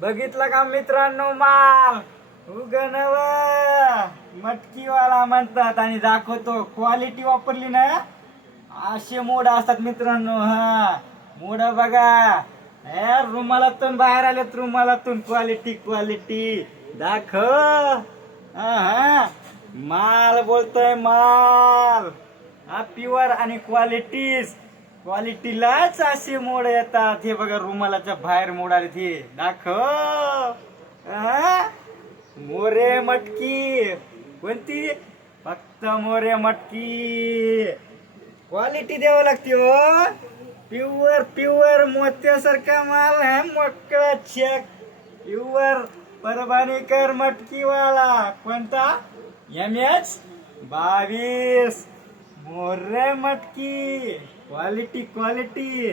बघितलं का मित्रांनो माल उगनव मटकीवाला म्हणतात आणि दाखवतो क्वालिटी वापरली ना असे मोड असतात मित्रांनो. हा मोड बघा रुमालातून बाहेर आलेत रुमालातून क्वालिटी क्वालिटी दाखव. हा माल बोलतोय माल हा प्युअर आणि क्वालिटीलाच असे मोड येतात. हे बघा रुमालाच्या बाहेर मोड आले ते दाखव. मोरे मटकी कोणती फक्त मोरे मटकी क्वालिटी द्यावं लागते हो. प्युअर प्युअर मोत्यासारखा माल आहे मोकळा चेक प्युअर परभणीकर मटकीवाला कोणता MS 22 मोरे मटकी क्वालिटी क्वालिटी.